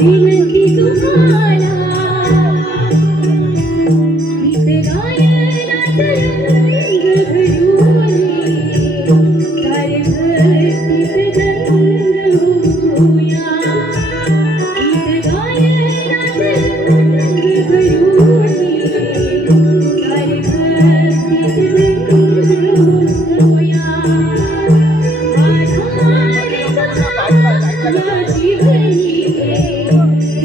विनंती तुम्हाला गीत गायनात रंग भरूनी सारे भक्तीत रंग होऊया गीत गायनात रंग भरूनी सारे भक्तीत रंग होऊया या जीवनी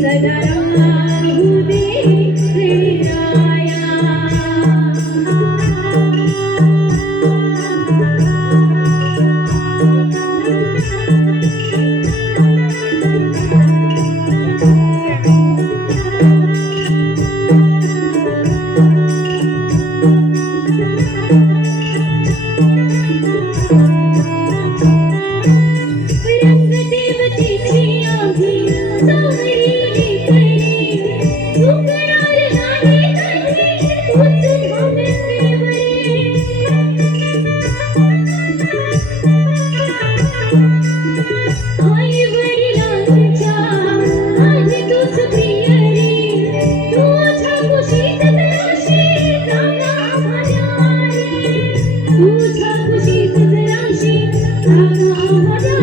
सदा राहू दे गणराया रंगदेवतेची आम्ही सावरीली खरी उकरार नाही नाही तूच भावनेवरी आई वडिलांच्या आणि तूच प्रियरी तुझ्या कुशीत जराशी जागा माझ्या तुझ्या कुशीत जराशी जागा माझ्या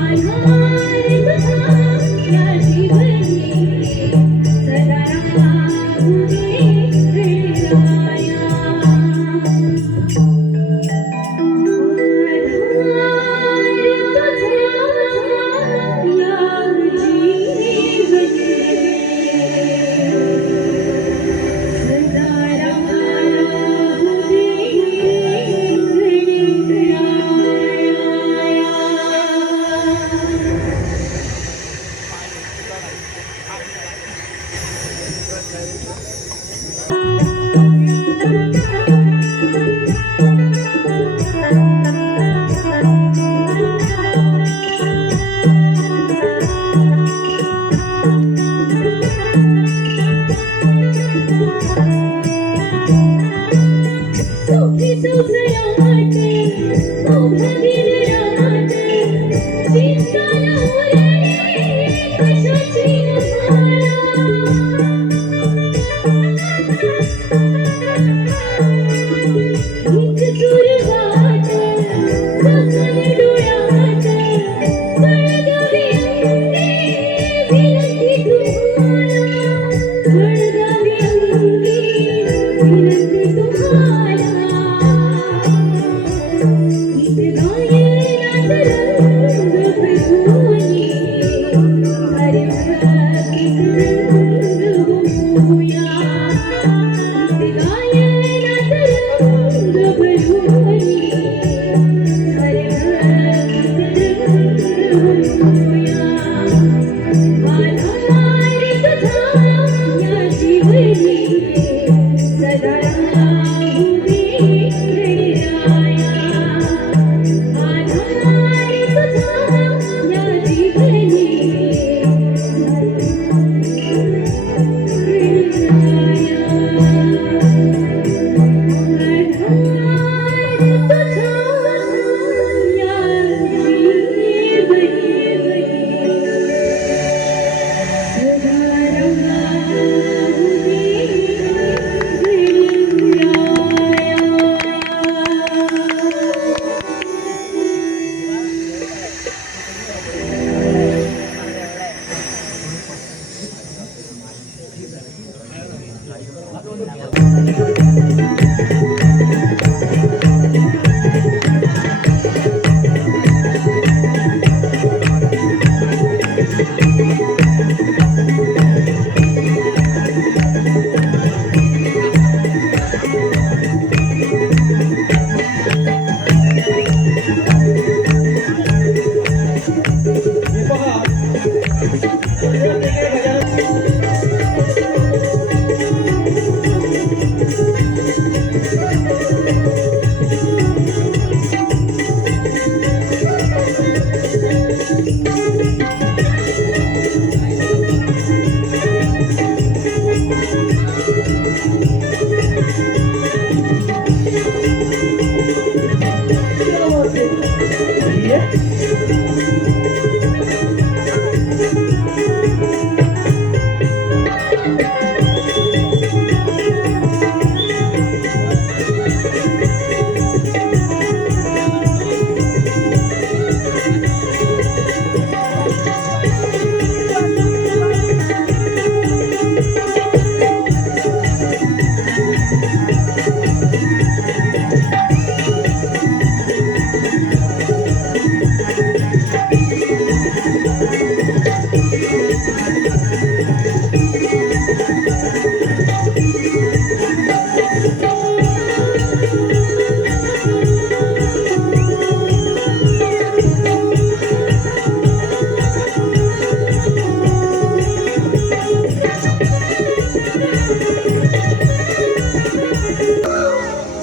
I चिंता न उरली कशाची मला हीच सुरुवात सजली डोळ्यात बळगावी अंगी विनंती तुम्हाला बळगावी अंगी विनंती तुम्हाला गीत गायनात रंग प्रभूंनी हरे भक्तीत रंग होऊया गीत गायनात रंग प्रभूंनी हरे भक्तीत रंग होऊया आधार तुझा या जीवनी सदा राहू दे गणराया आधार तुझा या जीवनी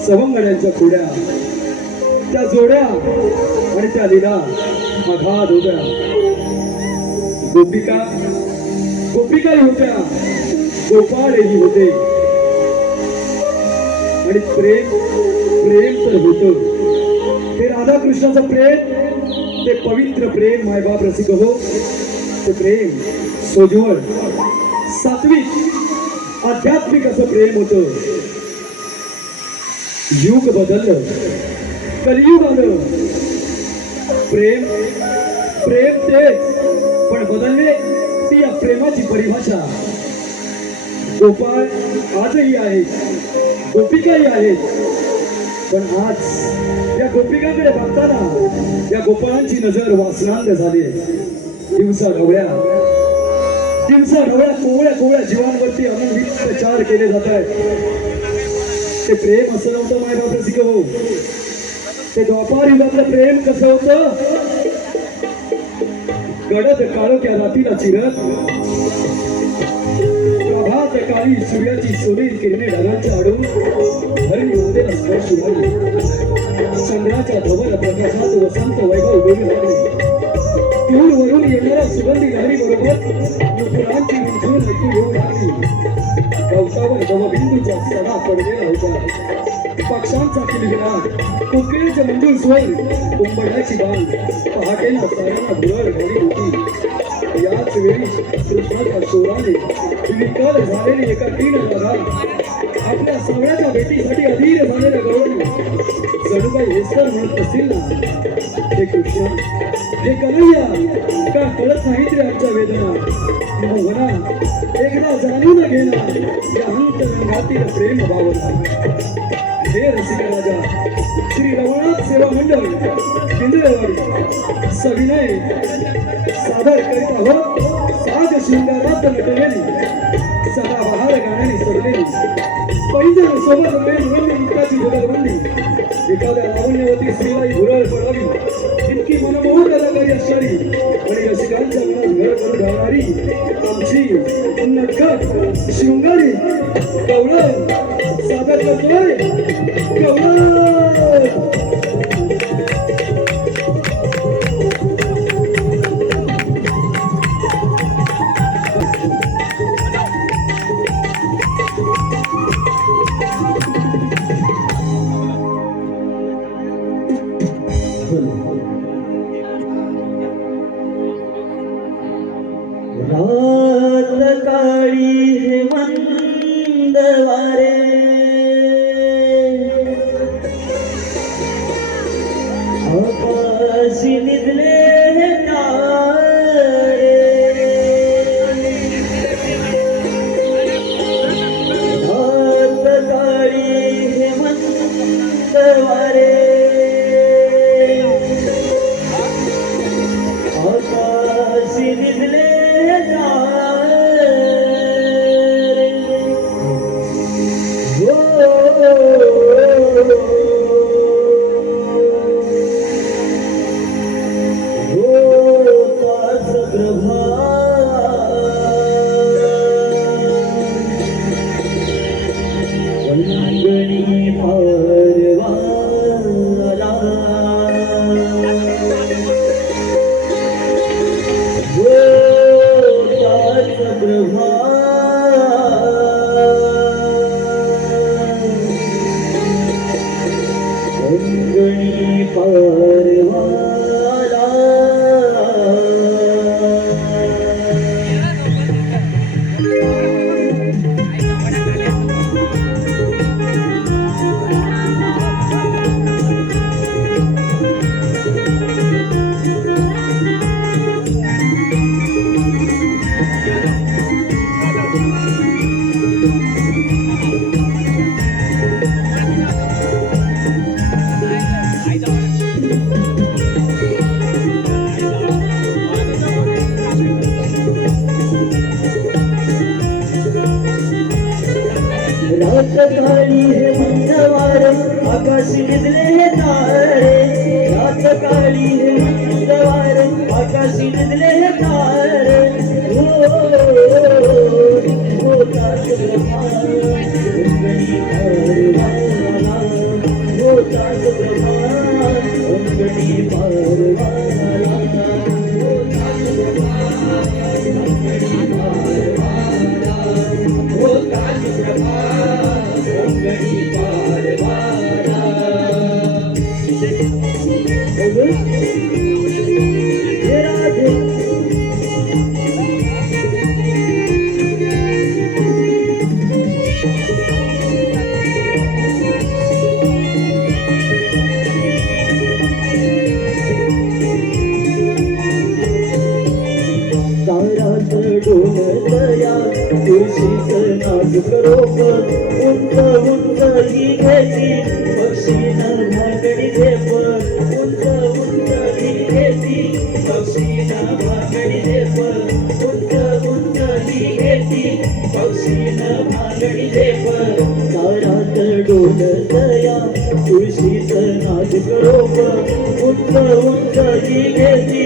सवंगड्यांच्या खोड्या त्या जोड्या आणि त्या लीला अगाध होत्या गोपिका गोपिकाही होत्या गोपाळही होते आणि प्रेम प्रेम तर होतं ते राधाकृष्णाचं प्रेम ते पवित्र प्रेम मायबाप रसिक हो ते प्रेम सोज्वळ सात्विक आध्यात्मिक असं प्रेम होतं युग बदललं कलियुग आलं प्रेम प्रेम तेच पण बदलले ती या प्रेमाची परिभाषा गोपाळ आजही आहेत गोपिकाही आहेत पण आज या गोपिकांकडे बघताना या गोपाळांची नजर वासनांत झाली दिवसा ढवळ्या कोवळ्या कोवळ्या जीवांवरती अनन्वित प्रचार केले जात आहेत ते प्रेम असं नव्हतं मायबाप रसिक हो ते द्वापार युगातलं प्रेम कसं होतं गडद काळोख्या रातीला चिरत प्रभात काळी सूर्याची सोनेरी किरणे ढगांच्या आडून धरणी मातेला स्पर्श झाली चंद्राच्या धवल प्रकाशात वसंत वैभव उडवू लागले दूरवरून येणाऱ्या सुगंधी लहरी बरोबर नुपुरांची रुंजून ऐकू येऊ लागली गवतावर दवबिंदूच्या सडा पडलेला होता पक्ष्यांचा किलबिलाट कोकिळेचे मंजूर स्वर कुंभण्याची बाण पहाटेला साऱ्यांना भुरळ घाली होती. याच वेळी कृष्णाच्या शोराने विकल झालेली एका तीन आपल्या सावळ्याच्या भेटीसाठी अधीर झालेल्या गवळणी जणू काही हेस्कर म्हणत असतील ना, हे कृष्णा, हे कन्हैया, का कळत नाहीत रे आमच्या वेदना? मोहना, एकदा जाणून घेना या अंतरंगातील प्रेम भावना. हे रसिक राजा, श्री रवळनाथ सेवा मंडळ केंद्रवाडी सविनय सादर करीत आहोत साज शृंगारात नटलेली, सदाबहार गाण्याने सजलेली, पैंजण सोबत मुक्ताची जुगलबंदी, एखाद्या लावण्यवती स्त्रीलाही भुरळ पडावी इतकी मनमोहक कलाकारी असणारी आणि रसिकांच्या मनात घर करून राहणारी आमची नटखट शृंगारी गवळण सादर करतोय गवळण. रात काळी हेमंत वारे आकाशी निजले तारे. रात काळी हेमंत वारे आकाशी निजले रात काळी हे मंगळवार आकाशी निजले तारे. रात काळी हे मंगळवार आकाशी निजले तारे. हो होताच प्रभात अंगणी पारवाला, होताच प्रभात अंगणी पारवाला, होताच प्रभात अंगणी पारवाला, होताच प्रभात अंगणी पारवाला. हे राधे दारात डोलतया तुळशीच नाजूक रोप, उंच उंच ही घेती पक्षीनं भागडी झेप, उंच उंच ही घेती पक्षीनं भागडी झेप, उंच उंच ही घेती पक्षीनं भागडी झेप. दारात डोलतया तुळशीच नाजूक रोप, उंच उंच ही घेती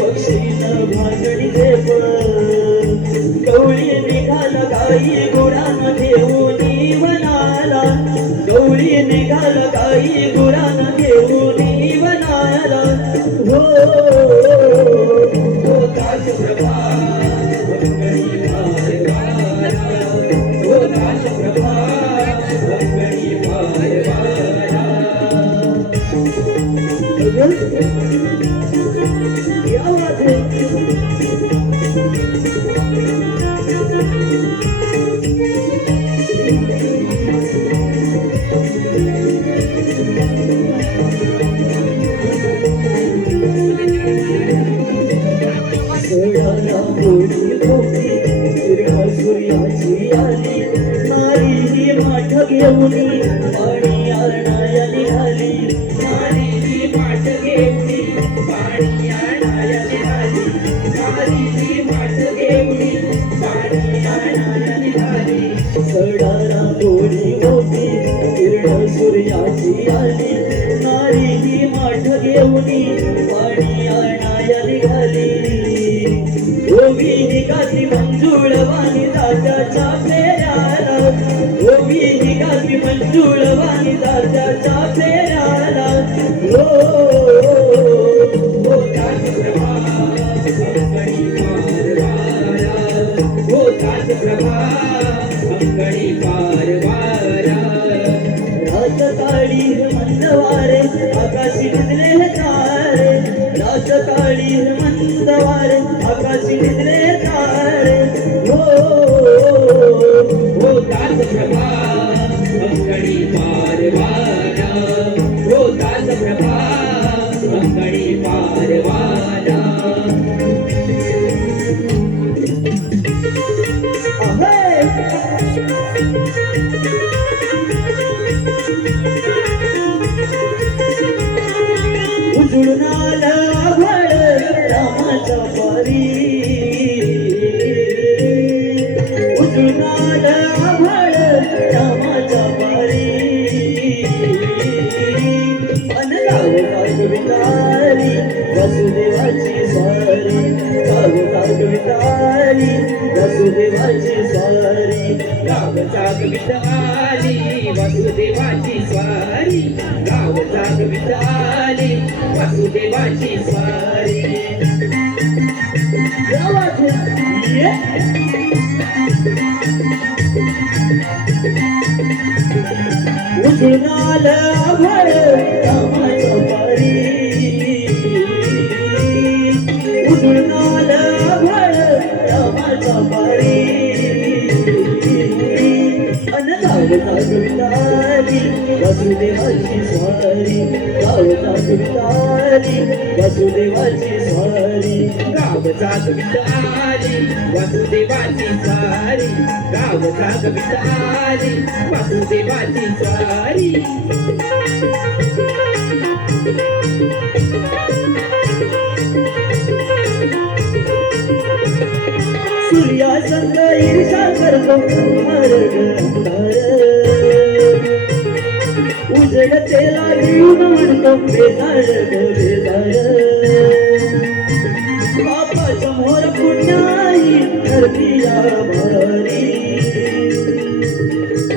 पक्षीनं भागडी झेप. गवळी निघाल गाई गुरान घेऊनी वनाला, गवळी निघाल गाई गुरान घेऊनी वनाला. हो होताच प्रभात अंगणी पारवाला, होताच प्रभात अंगणी पारवाला. सडाला पोळी होती हिरवा सूर्याची आली नारी ही माठ घेऊनी पाणी आणाया निघाली नारी ही माठ घेऊनी पाणी आणाया निघाली नारी ही माठ घेऊनी पाणी आणाया निघाली सडाला पोळी होती हिरवा सूर्याची आली नारी ही माठ घेऊनी पाणी आणाया निघाली ओवी निघाली मंजुळ वाणी दादाच्या फेऱ्याला ओवी निघाली मंजुळ वाणी दादाच्या फेऱ्याला ओ ताजप्रभा अंगणी पारवारा ओ ताजप्रभा अंगणी पारवारा राजकाळी मंदवारे आकाशी भिजले तारे राजकाळी मंदवारे आकाशी भिजले तारे हो ताजप्रभा अंगणी पारवारा हो ताजप्रभा अंगणी पारवारा उजळून आलं आभाळ रामाच्या पारी उजळून आलं आभाळ रामाच्या पारी अन गाव गागवितारी वसुदेवाची स्वारी गाव गागवितारी वसुदेवाची स्वारी गाव जागवितारी वसुदेवाची स्वारी गाव जागवितारी वसुदेवाची स्वारी उजळून आलं आभाळ रामाच्या पारी उजळून आलं आभाळ रामाच्या पारी अन गाव जागवितारी वसुदेवाची स्वारी गाव जागवितारी वसुदेवाची स्वारी गाव जागवितारी वसुदेवाची स्वारी गाव जागवितारी वसुदेवाची स्वारी सूर्यासंग ईर्षा करतो उजळतेला घेऊन म्हणतो बेजार बापा समोर पुण्याई धरतीया भारी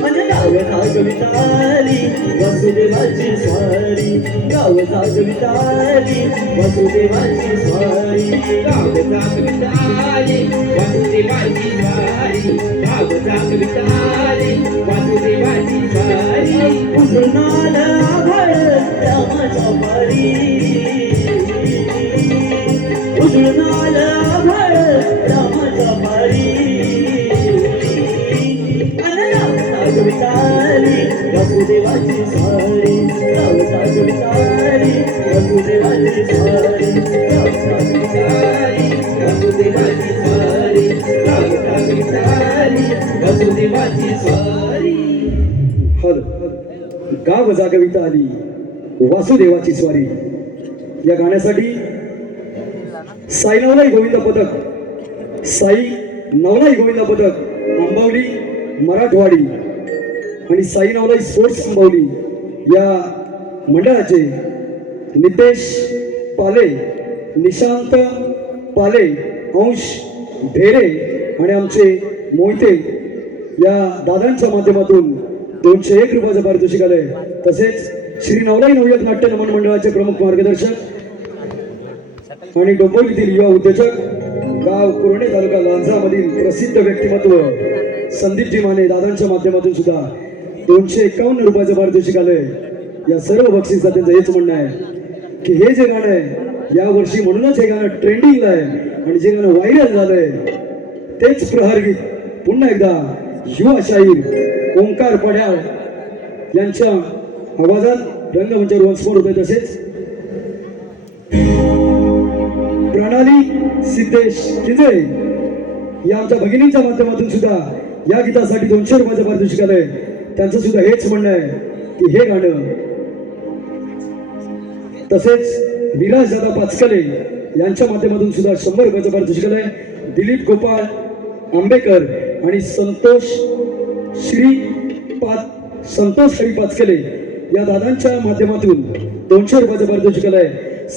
मन गाव जागवितारी वसुदेवाची स्वारी गाव जागवितारी वसुदेवाची स्वारी गाव जागवितारी वसुदेवाची स्वारी गाव जागवितारी वसुदेवाची स्वारी उजळून आलं आभाळ रामाच्या पारी उजळून आलं आभाळ रामाच्या पारी जागवितारी वसुदेवाची स्वारी गाव जागवितारी वसुदेवाची स्वारी गाव जागवितारी वसुदेवाची स्वारी गाव जागवितारी वसुदेवाची स्वारी हल गाव जागविता आली वासुदेवाची स्वारी या गाण्यासाठी साई नवलाई गोविंद पथक साई नवलाई गोविंद पथक आंबवली मराठवाडी आणि साई नवलाई स्पोर्ट्स आंबवली या मंडळाचे नितेश पाले निशांत पाले अंश ढेरे आणि आमचे मोहिते या दादांच्या माध्यमातून 201 रुपयाचं पारितोषिक आलंय. तसेच श्री नवलाई नवयुवक नाट्य नमन मंडळाचे प्रमुख मार्गदर्शक आणि डोंबिवलीतील युवा उद्योजक गाव कुर्णे तालुका लांजा मधील प्रसिद्ध व्यक्तिमत्व संदीपजी माने दादांच्या माध्यमातून सुद्धा 251 रुपयाचं पारितोषिक आलंय. या सर्व बक्षिसात त्यांचं हेच म्हणणं आहे की हे जे गाणं आहे या वर्षी म्हणूनच हे गाणं ट्रेंडिंगला आहे आणि जे गाणं व्हायरल झालंय तेच प्रहार गीत पुन्हा एकदा युवा शाहीर ओंकार पड्याळ यांच्या आवाजात रंगमंचावर वंशमोर होते. तसेच प्रणाली सिद्धेश किंजळे या आमच्या भगिनींच्या माध्यमातून सुद्धा या गीतासाठी 200 रुपयाचं पारितोषिक आलंय. त्यांचं सुद्धा हेच म्हणणं आहे की हे गाणं. तसेच विराज दादा पाचकले यांच्या माध्यमातून सुद्धा 100 रुपयाचं पारितोषिक आलंय. दिलीप गोपाळ आंबेकर आणि संतोष हरी पाचकले या दादांच्या माध्यमातून 200 रुपयाचं पारितोषिक आलंय.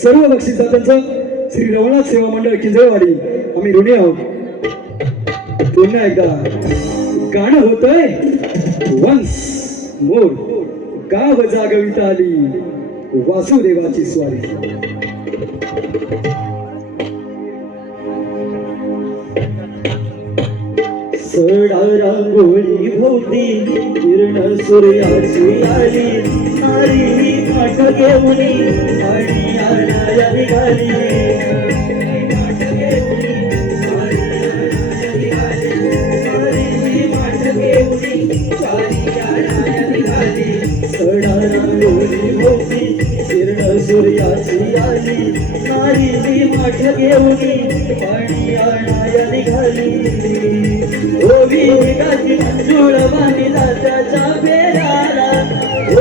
सर्व बक्षीसदात्यांचं श्री रवनाथ सेवा मंडळ किंजळवाडी आम्ही ऋणी आहोत. पुन्हा एकदा गाणं होतंय वन्स मोर. गाव जागविता आली वासुदेवाची स्वारी. सडा रांगोळी भोवती किरण सूर्याची आली नारी काठ घेऊन आणि आणाया निघाली. सडा रांगोळी भोवती किरण सूर्याची आली नारी माठ घेऊन पाणी आणाया निघाली. ओवी भिगाची मंजूळ वाणी दादाच्या फेराला.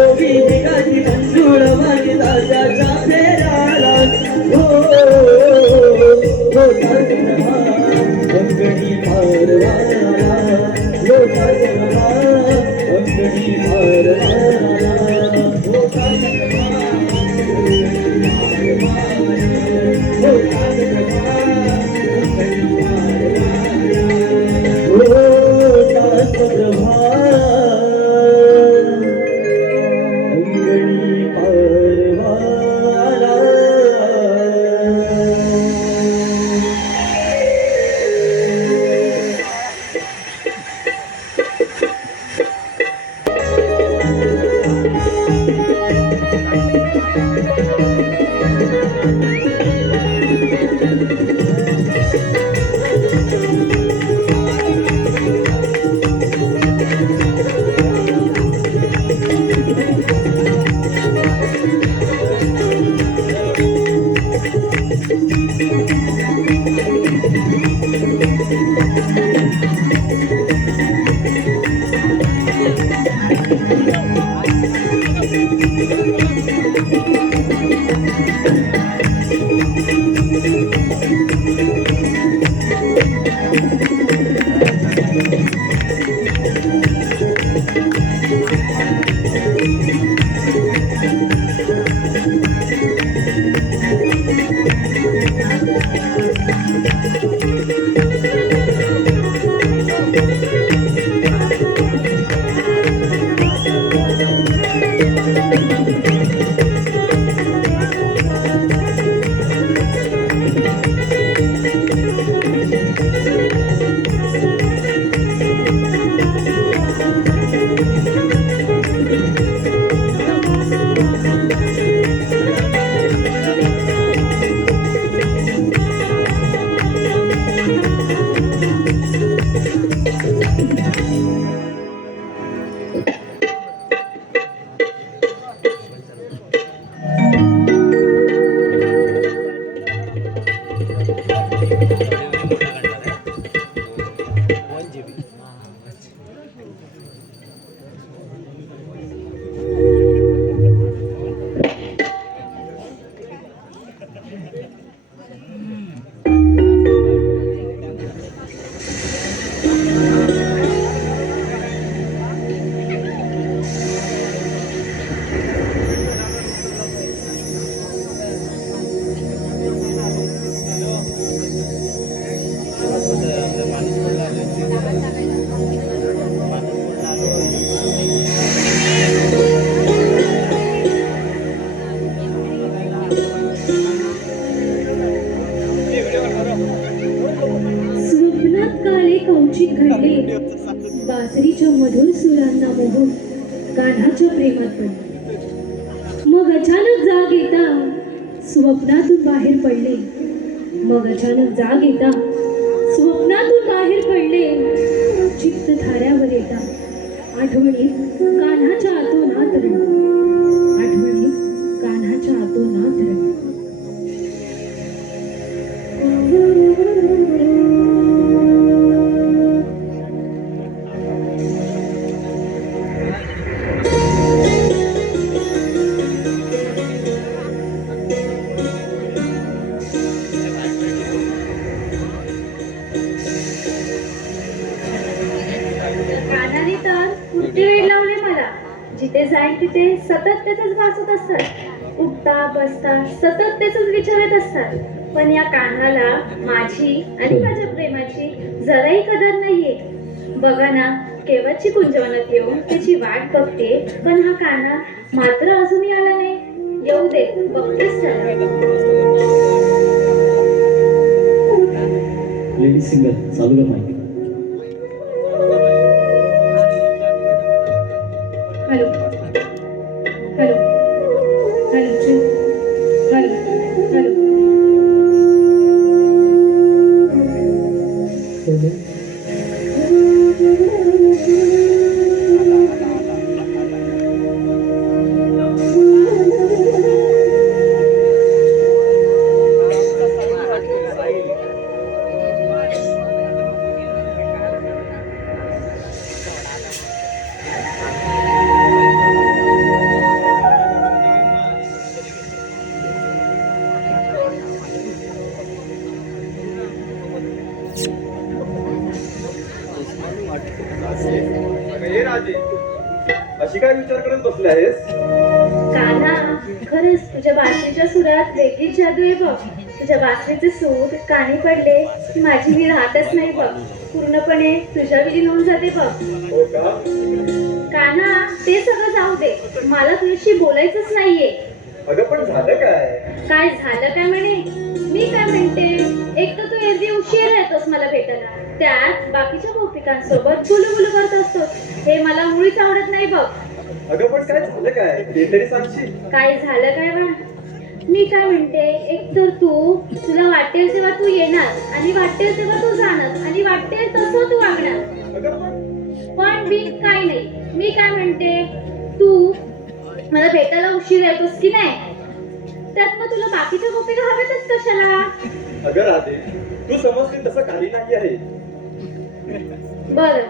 ओवी भिगाची मंजूळ वाणी दादाच्या फेराला. हो ताजमा अंगणी भारवाला. हो ताजमा अंगणी भारवाला. हो ताजमा हो ताजमा बासरीच्या मधुर सुरांना मोहून कान्हाच्या प्रेमात पडले. मग अचानक जाग येता स्वप्नातून बाहेर पडले, मग अचानक जाग येता स्वप्नातून बाहेर पडले, चित्त थाऱ्यावर येता आठवणी कान्हाच्या आतोनात रडली, आठवणी कान्हाच्या आतोनात रडली. कानाने तर कुठे वेळ लावले मला, जिथे जाईल तिथे सतत त्याच भासत असतात, उठता बसता सतत त्याच विचारत असतात. पण या कानाला माझी आणि माझ्या प्रेमाची जराही कदर नाहीये. बघा ना, केव्हाची कुंजवनात येऊन त्याची वाट बघते, पण हा काना मात्र अजूनही आला नाही. येऊ दे, बघतेच त्याला. लेडी सिंगर चालू का माहिती? Hello hello hello hello hello. हे राजे, अशी काय विचार करत बसले आहेस? कान्हा, खरंच तुझ्या बासरीच्या सुरात वेगळीच जादू आहे बघ. तुझ्या बासरीचे सूर कानी पडले की माझी मी राहतच नाही बघ, पूर्णपणे तुझ्या विलीन होऊन जाते बघ. हो का? कान्हा, ते सगळं जाऊ दे, मला तुझ्याशी बोलायचंच नाहीये. अगं पण झालं काय? काय झालं काय म्हणे? मी काय म्हणते, एक तर तू एरवी उशीर येतोस मला भेटायला, त्यात बाकीच्या गोपिकांसोबत बुलुबुलु करत असतोस. हे मला मुळीच आवडत नाही बघ. अगं पण काय झालं काय ते तरी सांगशील? काय झालं काय बा? मी काय म्हणते, एक तर तुला वाटेल तेव्हा तू येणार, आणि वाटेल तेव्हा तू जाणार, आणि वाटेल तसं तू वागणार. अगं पण मी काय नाही, मी काय म्हणते, तू मला भेटायला उशीर येतोस की नाही, त्यात मग तुला बाकीच्या गोपिका हव्यातच कशाला? अगं राधे, तू समजते तसं काही नाही आहे. बरं,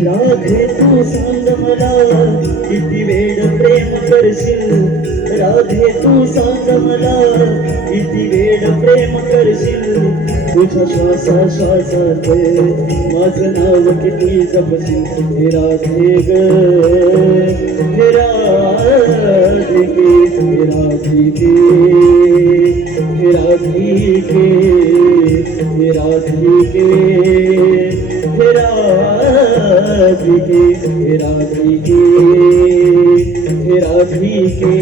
राधे तू सांग मला किती वेळ प्रेम करशील, राधे तू सांग मला किती वेळ प्रेम करशील, तुझ्या श्वासा श्वासात माझं नाव किती जपशील. हे राधे ग, हे राधिके, हे राधिके, हे राधिके, हे राधिके, हे राधिके, हे राधिके, हे राधिके.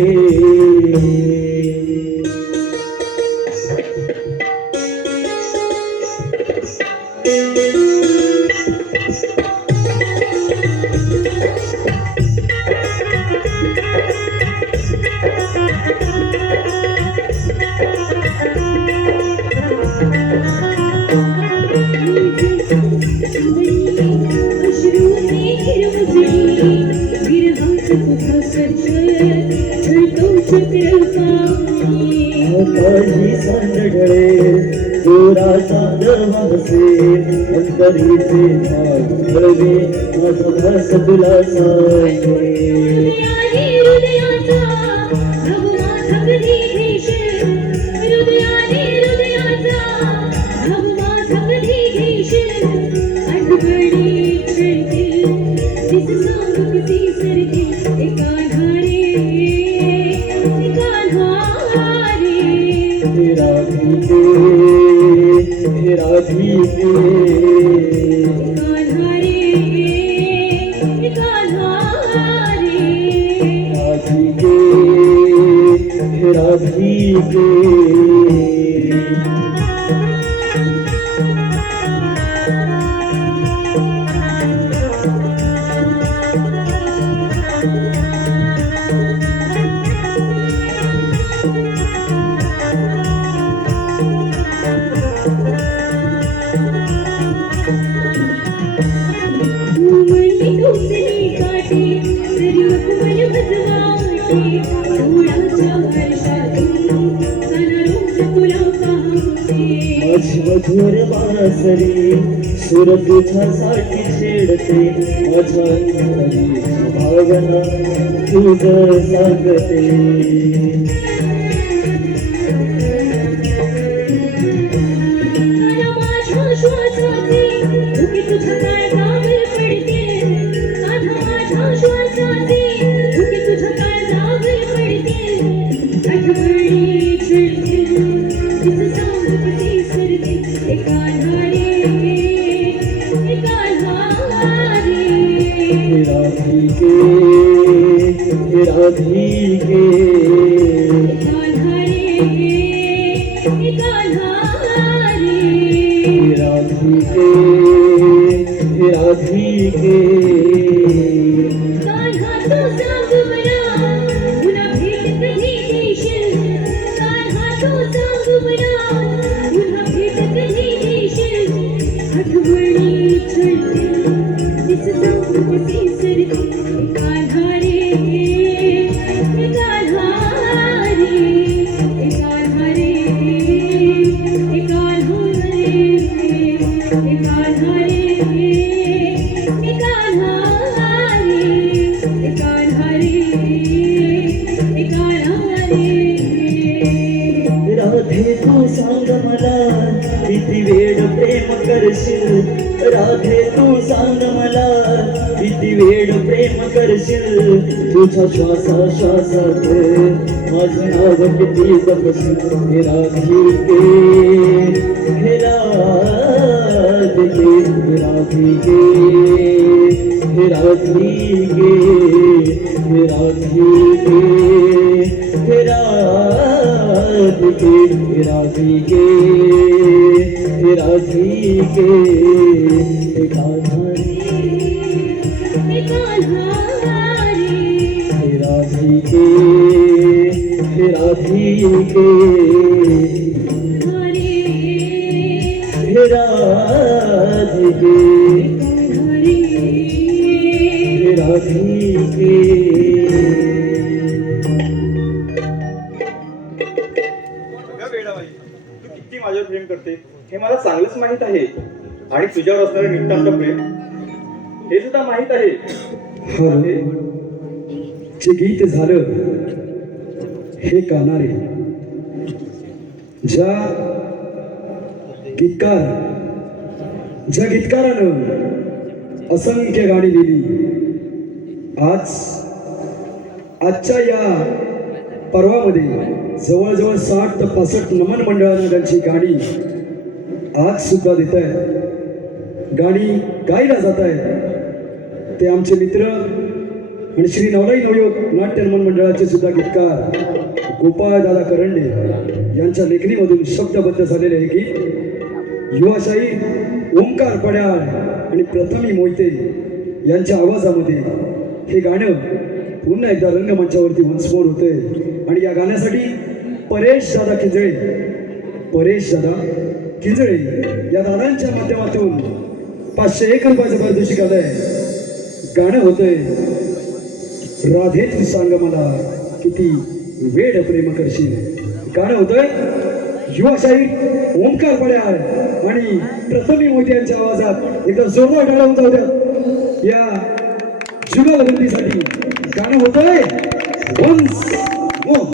स्पर्श छळतो चक्रपाणी आकाशी सांडढळे दोराचा दवासे अंतरीचे भावे माझा भास तुला सांगे हृदयाचा भगवा थकली घेशील हृदयाचा भगवा थकली घेशील आठवणी छळतील दिस सांग किती सरतील एका धारे राधिके राधिके राधिके माझी मधुर बासरी सुर तुझ्यासाठी छेडते माझ्या अंतरी भावना तुझ सांगते राधिके राधिके राधिके राधिके राधे तू सांग मला किती वेळ प्रेम करशील राधे तू सांग मला किती वेळ प्रेम करशील तुझ्या श्वासा श्वासात माझं नाव किती जपशील हे राधिके हे राधिके हे राधिके हे राधिके हे राधिके हे राधिके हे राधिके हे राधिके हे कान्हारी हे राधिके हे राधिके हे राधिके हे राधिके अगं वेडाबाई, तू किती माझ्यावर प्रेम करते हे मला चांगलंच माहित आहे आणि तुझ्यावर असणारं नितांत प्रेम हे सुद्धा माहित आहे. जे गीत झालं हे गाणारे ज्या गीतकारानं असंख्य गाणी लिहिली आजच्या या पर्वामध्ये जवळजवळ 60 ते 65 नमन मंडळांना त्यांची गाणी आज सुद्धा देत आहेत गाणी गायला जात आहेत ते आमचे मित्र आणि श्री नवलाई नवयोग नाट्य नमन मंडळाचे सुद्धा गीतकार गोपाळ दादा करंडे यांच्या लेखणीमधून शब्दबद्ध झालेले हे गीत युवाशाही ओंकार पड्याळ आणि प्रथमी मोहिते यांच्या आवाजामध्ये हे गाणं पुन्हा एकदा रंगमंचावरती वंसमोर होते आणि या गाण्यासाठी परेश दादा किंजळे या दादांच्या राधे तू सांग मला किती वेळ प्रेम करशील. गाणं होतंय युवाशाही ओंकार पड्याळ आणि प्रथमी मोदी यांच्या आवाजात एकदा जोरदार टाळ्या जाऊ द्या या जुगलबंदीसाठी. गाणं होतंय वन्स मोर.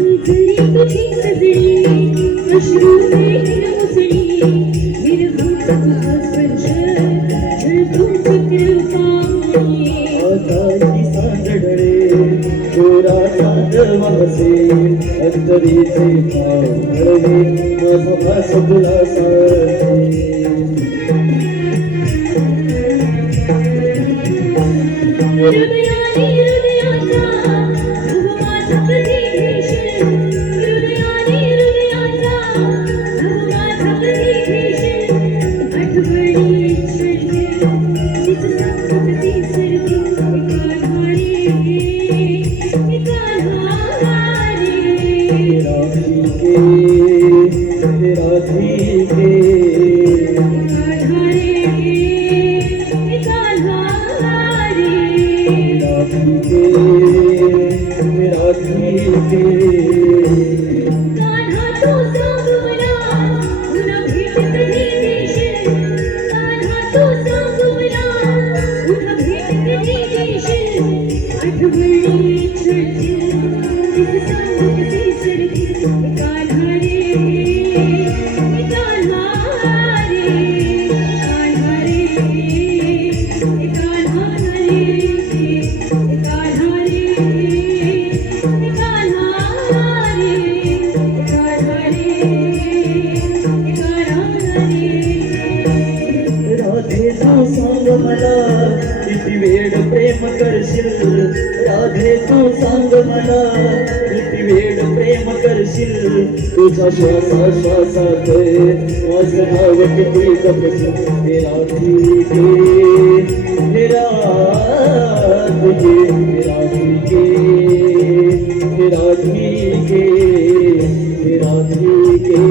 नजरी तुझी सजली अश्रू मेघ मुसळी विरहाचा तुझा स्पर्श ढळतो चक्रपाणी. आता ही सांदडे गोरा चांद वासे अंतरीचे भाव घडवे माझा भास तुला सारखे. हृदयाने हृदयाचा भाव माझा कधी घेशील. हृदयाने हृदयाचा भाव माझा कधी घेशील. आठवणी छळतील तीच संपत्ती सरतील एका धारे. राधी के राधी के राधे तू सांग मला किती वेळ प्रेम करशील. राधे तू सांग मला किती वेळ प्रेम करशील. तुझा श्वासात माझं नाव किती जपशील. हे राधी गे हे राधी गे हे राधी गे हे राधी गे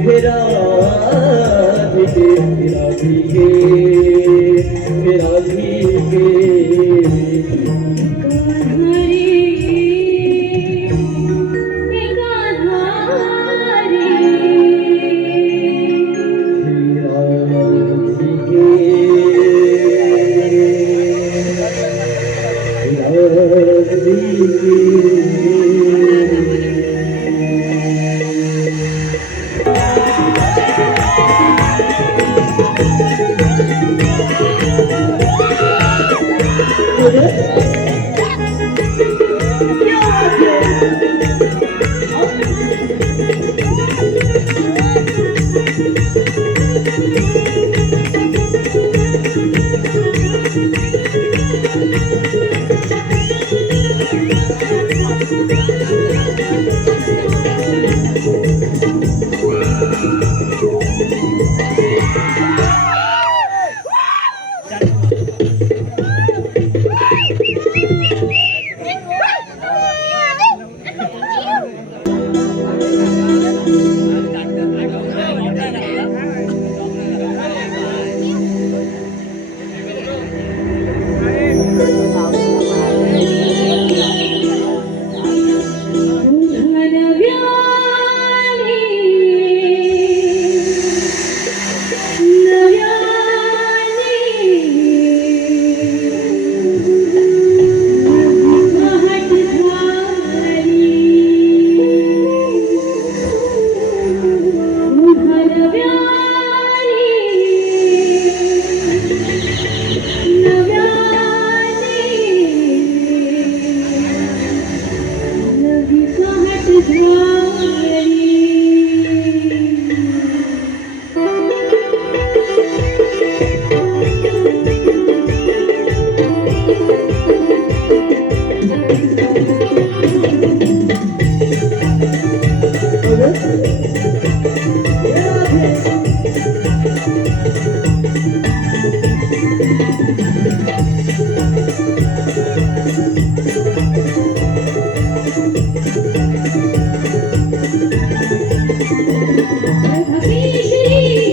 हे राधी गे हे राधी गे हे राधी गे.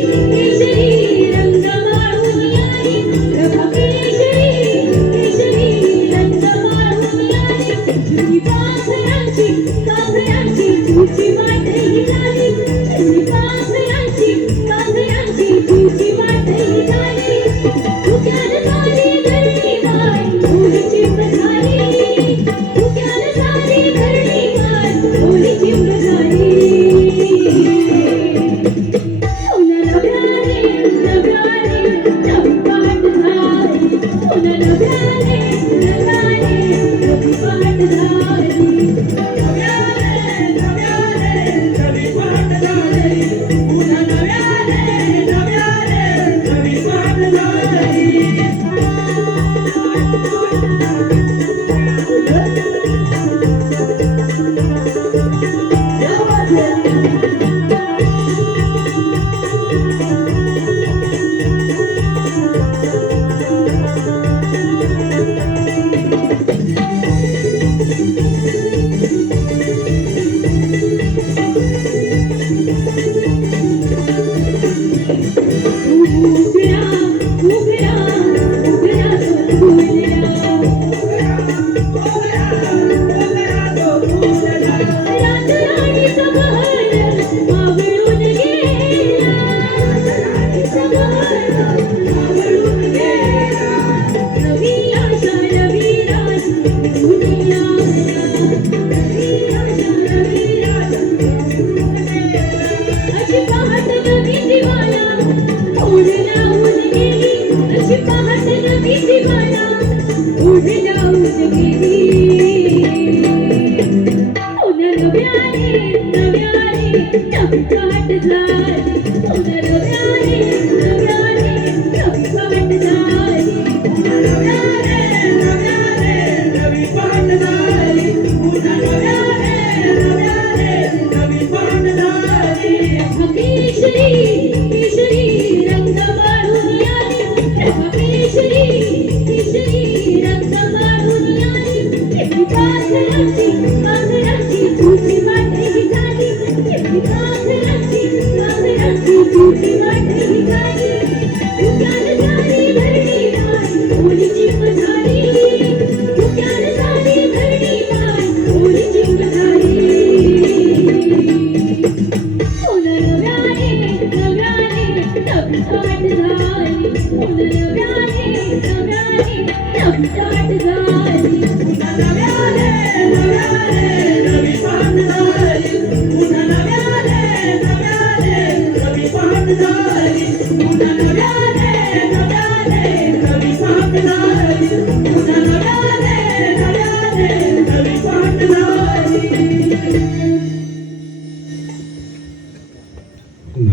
केशरी रंग माळून आली प्रभा केशरी रंग माळून आली झुली पाखरांची झुची वाटही झाली झुली पाखरांची झुची वाटही झाली धुक्यान झाली धरणी माय होळीची झाली धुक्यान झाली धरणी माय होळीची झाली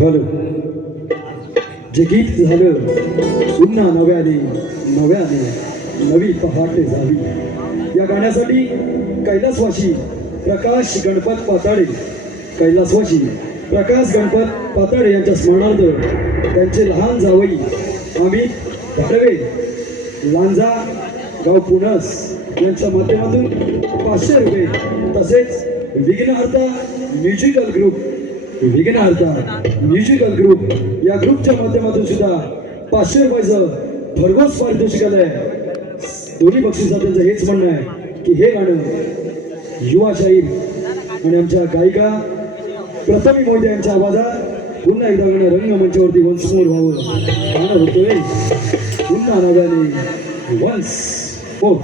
झालं जे गीत झालं पुन्हा नव्याने नवी पहाटे झाली या गाण्यासाठी कैलासवासी प्रकाश गणपत पाताडे यांच्या स्मरणार्थ त्यांचे लहान जावई अमित भाडवे लांजा गाव पुनस यांच्या माध्यमातून 500 रुपये तसेच विघ्नहर्ता म्युझिकल ग्रुप या ग्रुपच्या माध्यमातून सुद्धा 500 रुपयाचं भरघोस पारितोषिक आलंय. दोन्ही बक्षिसात त्यांचं हेच म्हणणं आहे की हे गाणं युवा शाहीर आणि आमच्या गायिका प्रथमी मोहिते यांच्या आवाजात पुन्हा एकदा गाणं रंगमंचावरती वन्स मोर व्हावं. गाणं होतोय पुन्हा नव्याने वन्स मोर.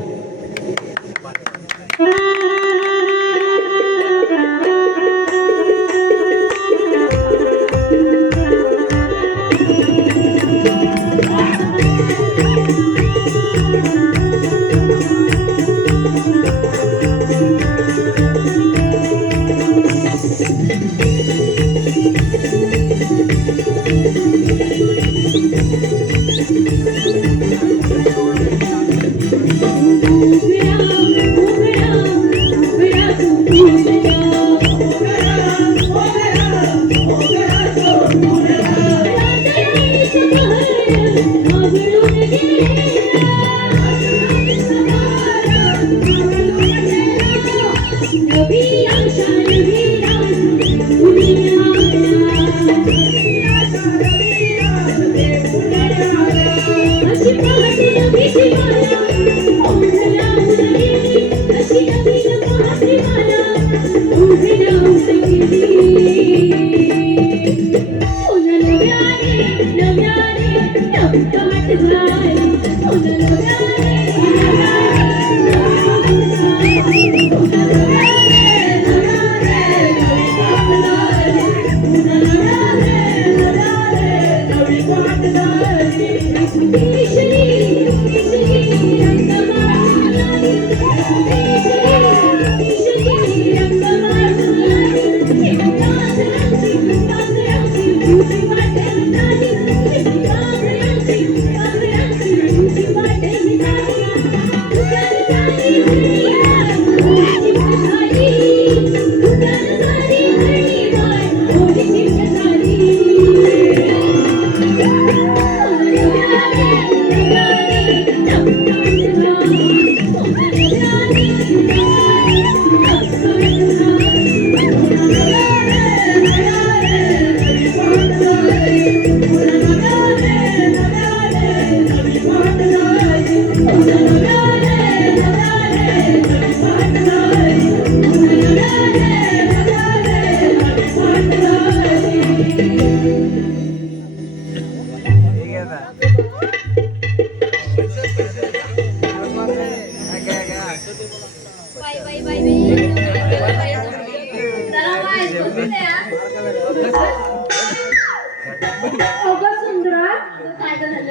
अगं सुंदरा,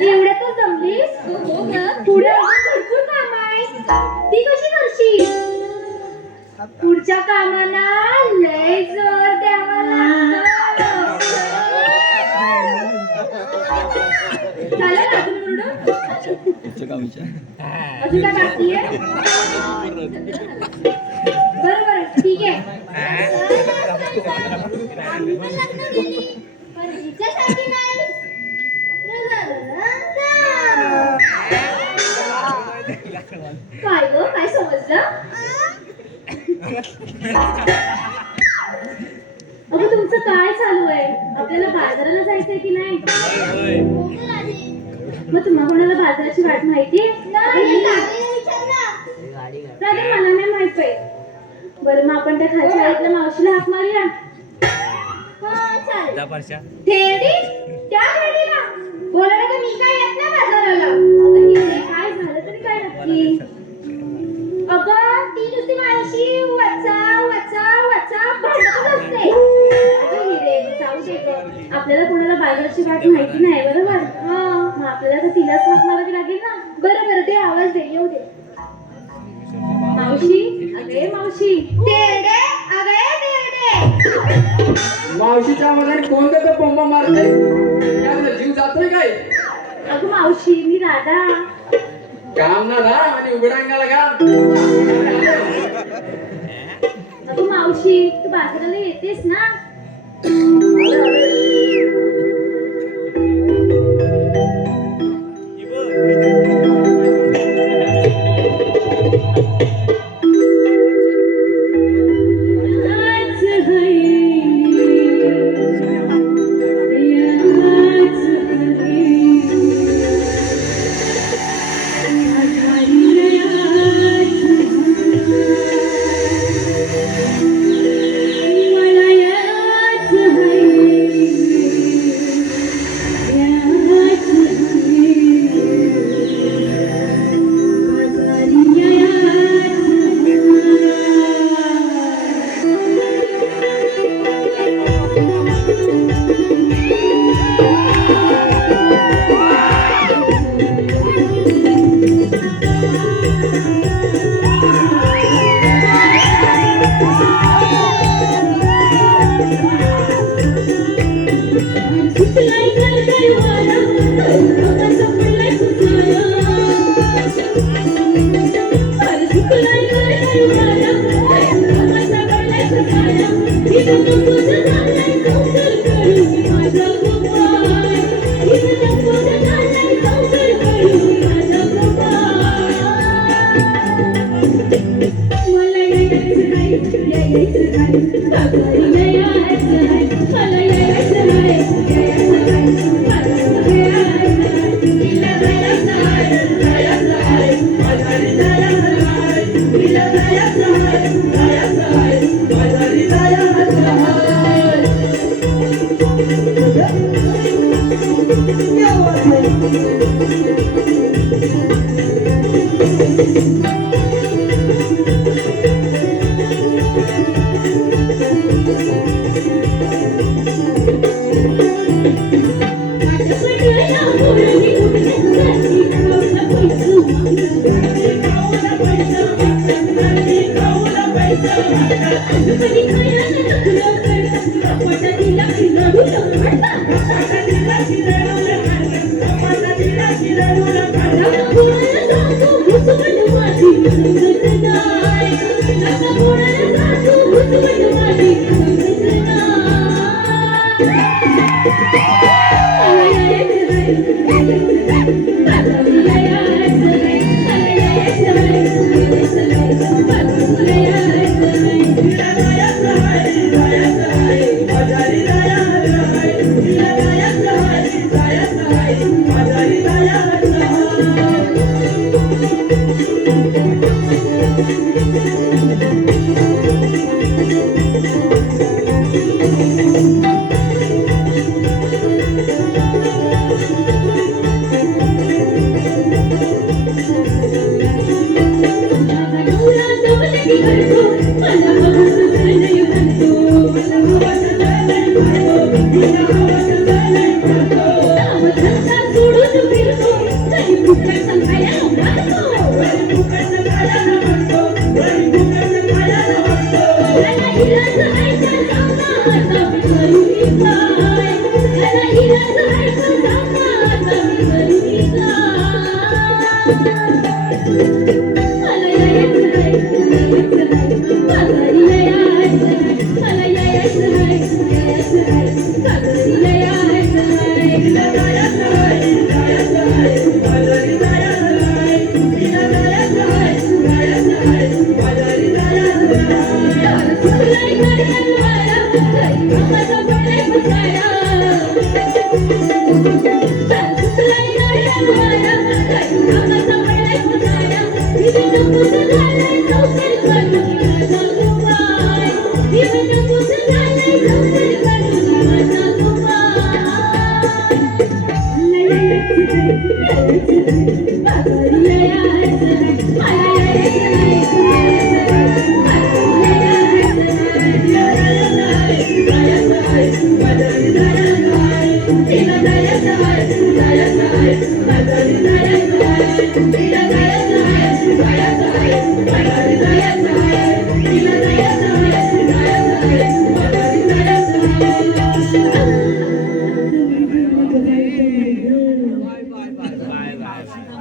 एवढ्यातच जमलीस? पुढे अजून भरपूर काम आहे, ती कशी करशील? पुढच्या कामाला लय जोर द्यावा लागतो. चालेल अजून ओरडू? अजून काय बाकी आहे? बरं ठीक आहे. पण हिच्यासाठी नाही. काय ग, काय समजलं? अगं तुमचं काय चालू आहे? आपल्याला बाजाराला जायचंय की नाही? मग तुम्हाला कोणाला बाजाराची वाट माहितीये? राजा मला नाही माहित आहे. बरं मग आपण त्या खालच्या आईतल्या मावशीला हाक मारूया. थेरडी, त्या थेरडीला बोलायला तर मी काय येत नाही बाजाराला. अगं हिने काय झालं तरी काय नक्की? अगं ती नुसती माझ्याशी वचा वचा वचा भांडतच असते. अगं हिरे जाऊ दे गं, आपल्याला कोणाला बाजाराची वाट माहिती नाही बरोबर. मग आपल्याला तर तिलाच हाक मारावी लागेल ना. बरं ते आवाज दे, येऊ दे. मावशी, अगे मावशी. तेरडे, अगे तेरडे. मावशीच्या आवाजाने कोण का बोंबा मारते? त्याचा जीव जातोय काय? अगं मावशी, मी राधा. काम ना आणि उघडांगाला काम. अगं मावशी, तू बाजाराला येतेस ना? माझी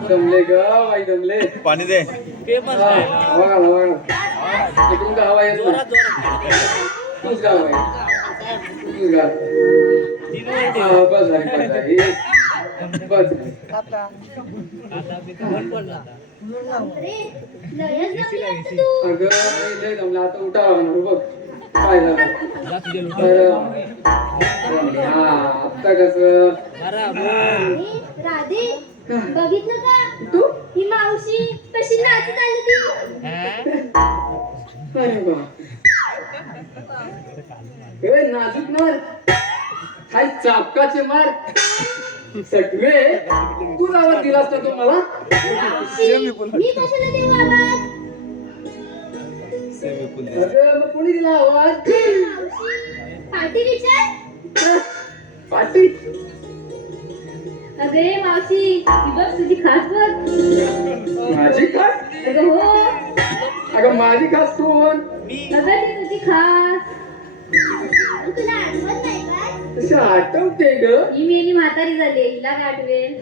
जमले ग बाई जमले. पाणी दे. हवा घाला, हवा घाला. इकडून का हवा येत नाही. तूच घाल बाई. तूच घाल. बस झाली, बस झाली. बस झाली. अगं लय जमलं. आता उठावं लागणार बघ. काय झालं हा आता कसं राधे बघितलं का तू ही मावशी कशी नाचत आली ती. अरे बा ए नाजूक मार काय चापकाचे मार सगळे तू आवाज दिलास ना तो मला. मावशी मी कशाला देऊ आवाज. अगं मग कोणी दिला आवाज. मावशी पाटी विचार. पाटी अरे मावशी ही बघ तुझी खास बघ. माझी खास. अगं हो अगं माझी खास कोण. अगं ती तुझी खास. तुला आठवत नाही का तशी आठवते ग. ही मेली म्हातारी झाली हिला काय आठवेल.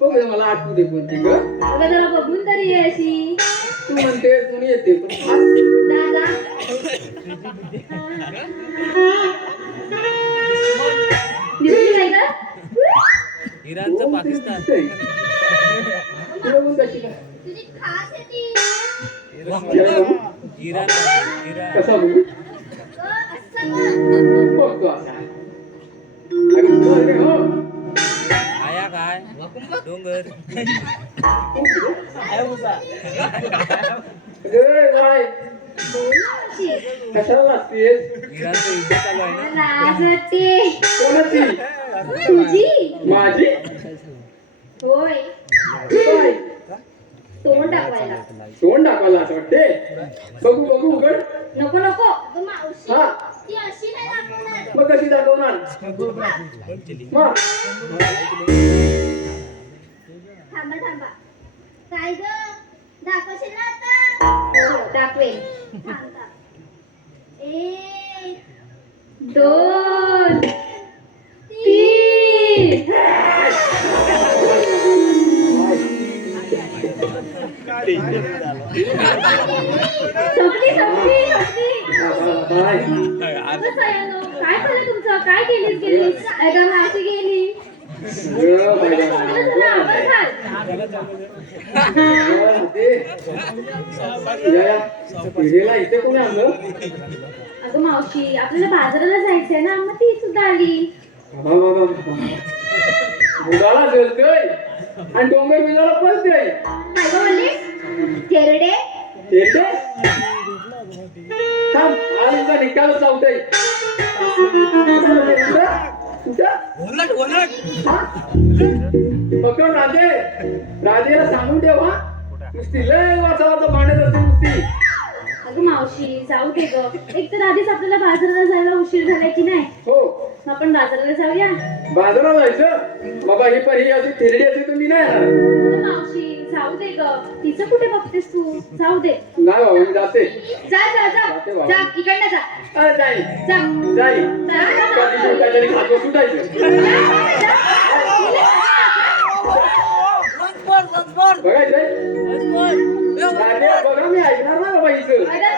बघ मला आठवू दे कोणती ग. अगं जरा बघून तरी ये अशी. तू म्हणते कोणी येते पण खास दादा दिसली नाही का. इराणचं पाकिस्तान. तुला पण कशी काय तुझी खास आहे ती. इराण कसा बघू असं का? बघतो असा. अगं तू अरे हो आया काय डोंगर अरे बाय बोल ना मावशी. कशाला लागतेस. इराणचं युद्ध चालू आहे ना. लाज वाटते. कोणाची तुझी माझी होय काय तोंड दाखवायला. तोंड दाखवायला असं वाटते. बघू बघू उघड. नको नको अगं मावशी हा ती अशी नाही दाखवणार. मग कशी दाखवणार मग थांबा थांबा. काय ग दाखवशील ना आता. हो दाखवेल. थांब थांब. 1 2 3 संपली संपली संपली. काय अगं सयानो, काय झालं तुमचं. काय केलीस अगं माशी गेली. चला, आपण खाल. पिढीला इथे कोणी आणलं. अगं मावशी आपल्याला बाजाराला जायचंय ना मग ती सुद्धा आली. मुलाला जळतोय आणि डोंगर बिलाला पळतोय. काय गं म्हणलीस. तेरडे येते थांब आज तुझा निकाल चावतोय. पकड राधे. राधेला सांगून ठेवा नुसती लय वाचावा तर भांडत असते नुसती. अगं मावशी जाऊ दे ग. एक तर आधीच आपल्याला बाजाराला जायला उशीर झालाय की नाही. हो आपण बाजाराला जाऊया. बाजारात जायचं बाबा, ही पण ही अशी थेरडी असेल तर मी नाही येणार. अगं मावशी जाऊ दे ग, तिचं कुठे बघतेस तू, जाऊ दे. नाही बाबा, मी जाते. जा जा जा जाते बाबा. जा, इकडनं जा अरे जाई जा जाई जा. कधी काहीतरी खातो सुटायचं बघायचंय. बघा मी ऐकणार ना बाबा हिचं. अगं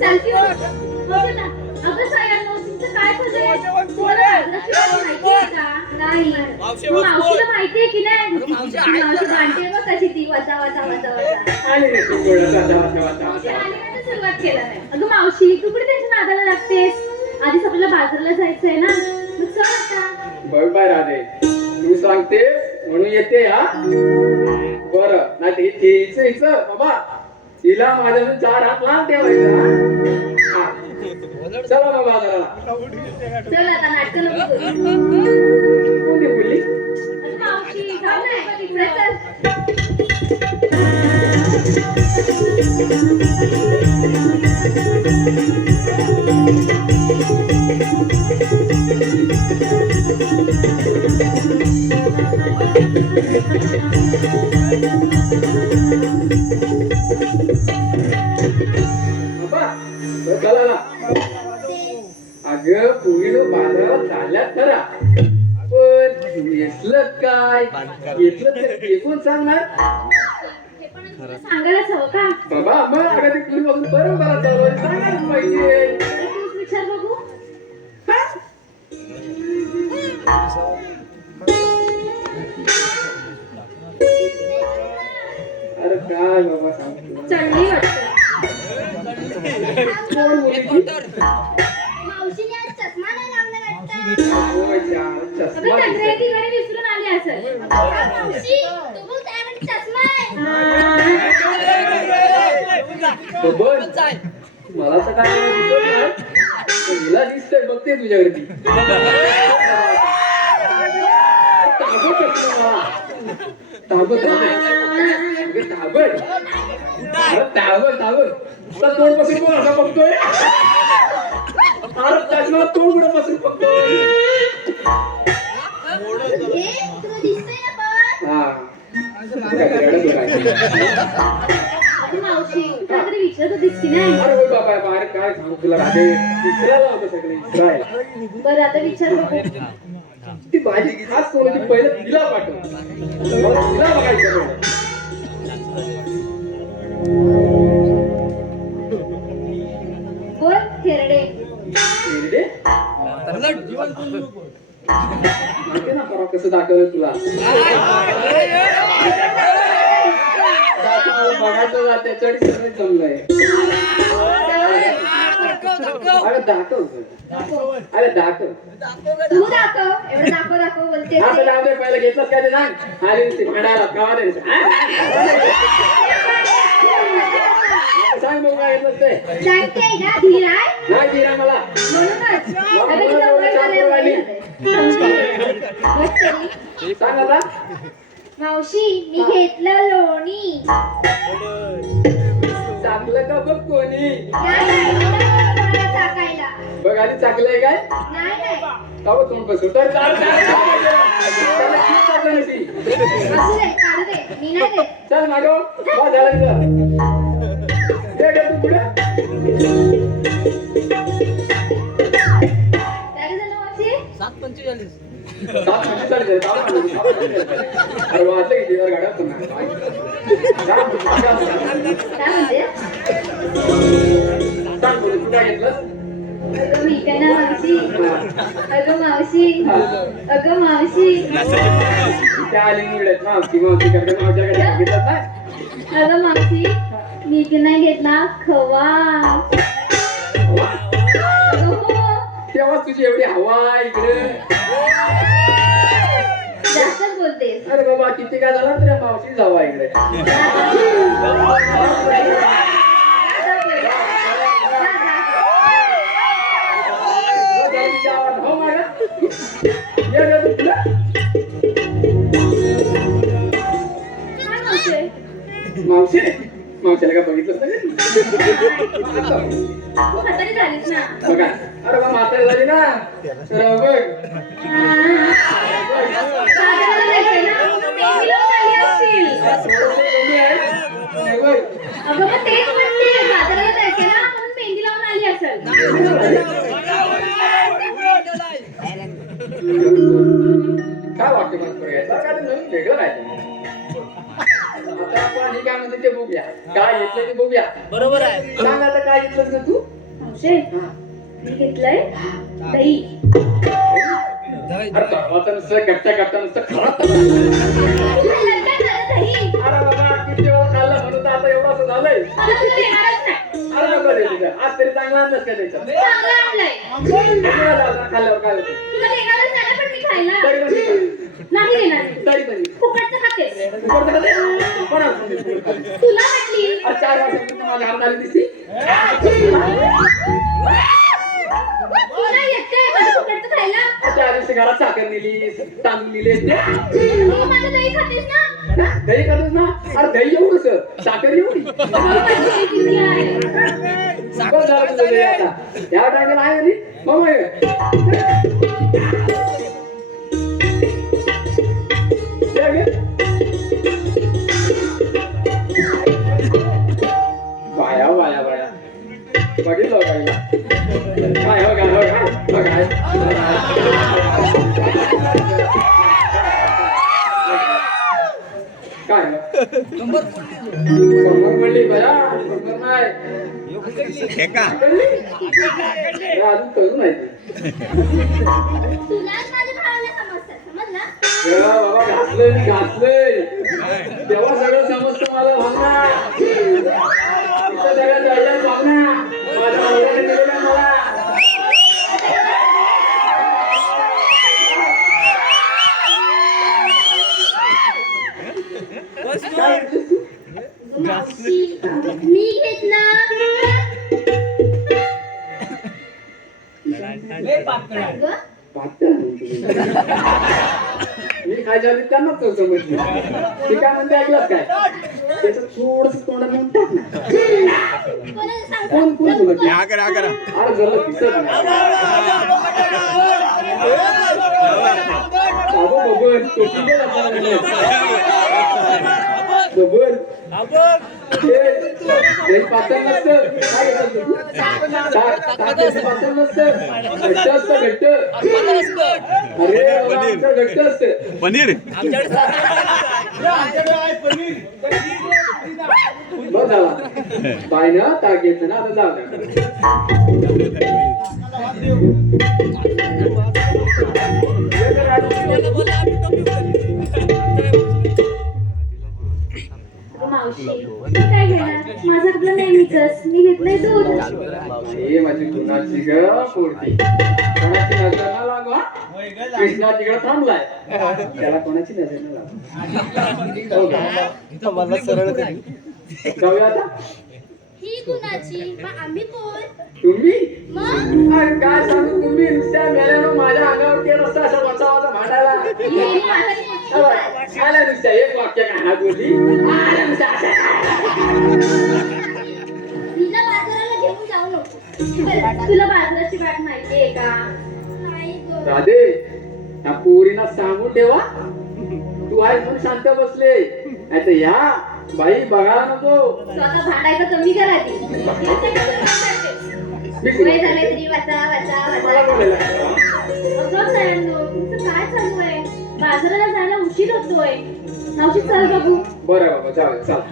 चालती हो. बघू ना. अगं सायांनो, तुमचं काय झालंय? तुम्हाला बाजाराची वाट माहिती आहे का? नाही. मग मावशीला माहिती आहे की नाही? मावशी भांडते बघ कशी ती वाचा वाचा वाचा वाचा. आली नाही तू थोडं वाचा वाचा वाचा. मावशी आली नाही तर सुरुवात केला नाही. अगं मावशी, तू कुठे त्यांच्या नादाला लागतेस? आधीच आपल्याला बाजाराला जायचंय ना, मग चल आता. बघ बाय राधे, तू सांगते म्हणून येते. हा बरं, नाही हिच बाबा, तिला माझ्याकडून 4 हात लांब ठेवायचं. हा? चला बाबा बाजाराला. चल आता नाटकं नको करू. कोणती बोलली? अगं मावशी, जाऊ नाही तिकडे चल. बाबा, बरं चला ना. अगं पूर्वीनं बाजारात चालल्यात खरा, पण घेतलं काय, घेतलं तर ते कोण सांगणार हे पण तुला सांगायलाच हवं का? बाबा? मग अगं ते पूर्वीपासून परंपरा चालू आहे, सांगायला पाहिजे. जरा तूच विचार बघू. अरे काय बाबा सांगतो तुला. चढली वाटतं. कोण बोलली ती? मावशीने आज चष्मा नाही लावला वाटतं. होय, यार, अगं चष्मा चंद्र दिसतोय. ती घरी विसरून आली असेल. मावशी, तू बघ त्यामध्ये चष्मा आहे. बबन, मला तर काय दिसत नाही, पण हिला दिसतंय, बघते तुझ्याकडे ती. ताबड चष्मा मला. ताबड अगं ताबड. अरे ताबड आता तोंड बसून कोण असा बघतोय? अरे चष्मा तोंड कुठं बसून बघतोय? तुला दिसतंय ना पण. हा काय रडत होता. अगं मावशी, काहीतरी विचारत होतीस की नाही? अरे होय बाबा, बाहेर काय सांगू तुला राधे, विसरायला होतं सगळे विसरायला. बरं आता विचार बघू. ती भाजी खास कोणाची पहिलं तिला पाठव, मला तिला बघायचं पहिलं. बोल खेरडे. हिरडे? माहिती ना परवा कसं दाखवलं तुला. बघायचं ना, त्याच्यासाठी सगळं जमलंय. अरे दाखव अरे दाखव. तू दाखव. एवढं दाखव दाखव बोलते. आता जाऊ दे, पहिलं घेतलंच काय ते सांग. आली नुसती खंडाळा गावात आहे नुसतं. सांग बघू काय घेतलंच ते. सांगते ना, धीर आहे नाही दिला मला. म्हणूनच. मग अगं तिला म्हणून वय चार झालंय, पोरं वय आली. झालंय. बस तरी. सांग आता. मावशी, मी घेतलं लोणी. चाकलं का बघ कोणी. या साईडला मला टाकायला. बघ आधी चाकलंय काय. नाही नाही. का बघ तोंड बसू तर त्याला किती चाकलं नशी. असू दे, काढू दे. मी नाही देत. चल मागव. बस झालं तुझं. दे दे तू पुढे. काय झालं मावशी? 7:45. 7:45 झाले. अरे वाजलं किती वर गाड्या पुन्हा. काय म्हणते? सांग बोलू, तू काय घेतलं. अगं मी का ना मावशी. अगं मावशी. अगं मावशी. त्या आली निवडत मावशी मावशी करते मावशीकडे घेतलं नाही. अगं मावशी, मी की नाही घेतला खवा. अगं हो. तेव्हा तुझी एवढी हवा इकडे. जास्तच बोलतेस. अरे बाबा किती काय झालं तरी मावशीच हवा इकडे. हो मागा. ये रे तू पुढे. काय म्हणते? मावशी मावशाला का बघितलं नाही? तू म्हातारी झालीस ना. बघा अरे बा म्हातारी झाली ना तर बघ बाजाराला जायचंय ना, म्हणून मेहंदी लावून आली असतील. कमी आहे हे बघ अगं मग तेच म्हणते, बाजाराला जायचंय ना म्हणून मेहंदी लावून आली असेल. काय वाटतं मला बघायचं काय ते नवीन वेगळं नाही आता आपण हे काय म्हणते ते बघूया काय घेतलं ते बघूया बरोबर आहे. सांग आता काय घेतलंस ना तू मावशे, मी घेतलंय दही. अरे गावाचं नुसतं गट्टा नुसतं खराब खाल्लं काय झालं दही? अरे बाबा किती वेळा खाल्लं म्हणून तर आता एवढं असं झालंय मला तुला देणारच नाही. अरे नको रे तुझ्या आज तरी चांगला आणलंस का त्याच्यात चांगलं आणलंय. खाल्ल्यावर काय होतं तुला देणारच नाही ना, पण मी खायला तरी पण ठीक. नाही देणार. तरी पण ठीक. फुकटचं खातेस. फुकट तर खाते. कोणाला सांगितलं फुकट खाते? तुला म्हटली. आज 4 वर्षापूर्वी माझ्या हातात आली दिसती तुला येतंय माझं फुकटचं खायला. त्या दिवशी घरात साखर नेली तांदूळ नेले मग माझं दही खातेस ना. दही खातोस ना अरे दही एवढंच साखर एवढी मला माहिती किती आहे. बस झालं तुझं दही आता या टायमाला आहे आणि मग बाया बाया बाया बघितलं बाईला काय हो काय कंबर पडली बया कंबर नाही अजून तरुण आहे तुलाच माझ्या भावाला समजतं, समजलं? बाबा घातलंय तेव्हा सगळं समजतं मला भावना सगळ्या जळल्या भावना माझ्या भावाने दिलेल्या मला काय म्हणतेस तू? मावशी, मी घेतला. काय गं? पातळ मी खायच्या आधी त्यांनाच तो समजलं ते काय म्हणते ऐकलंच काय त्याचं थोडस तोंडात नेऊन टाक ना कोणाला सांगू? कोण कोण बोलत अरे जरा दिसत बबन बबन पातळ नसतं काय पातळ नसतं घट्ट असतं घट्ट अरे आमचं घट्ट असतं पनीर बस झाला बायनं ताक घेतलं ना आता जाऊ मावशी, तू काय घेणार? माझं आपलं नेहमीचंच. मी घेतलंय दूध. हे माझी गुणाची ग पोरती कोणाची नजर ना लागू हा कृष्णा तिकडे थांबलाय त्याला कोणाची नजर ना लागू हो का? मला सरळ जाऊया आता ही कुणाची? मग आम्ही कोण? तुम्ही मग? अरे काय सांगू तुम्ही नुसत्या मेल्यानं माझ्या अंगावर येत असता असं वाचा भांडायला ही म्हातारी मुलगी आहे. आल्या नुसत्या एक वाक्य काय बोलली आल्या नुसत्या अशा. हिला बाजाराला घेऊन जाऊ नको. तुला बाजाराची वाट माहितीये का? नाही गं. राधे त्या पोरीना सांगून ठेवा तू आहेस म्हणून शांत बसले नाही तर ह्या बाई बघायला नको स्वतः भांडायचं कमी करा ती. वय झाले तरी वाचा वाचा मला वाचा. बोलायला अगं साहेबांनो, तुमचं काय चालू आहे? बाजाराला जायला उशीर होतोय. मावशी चल बघू. बरं बाबा जाऊ चला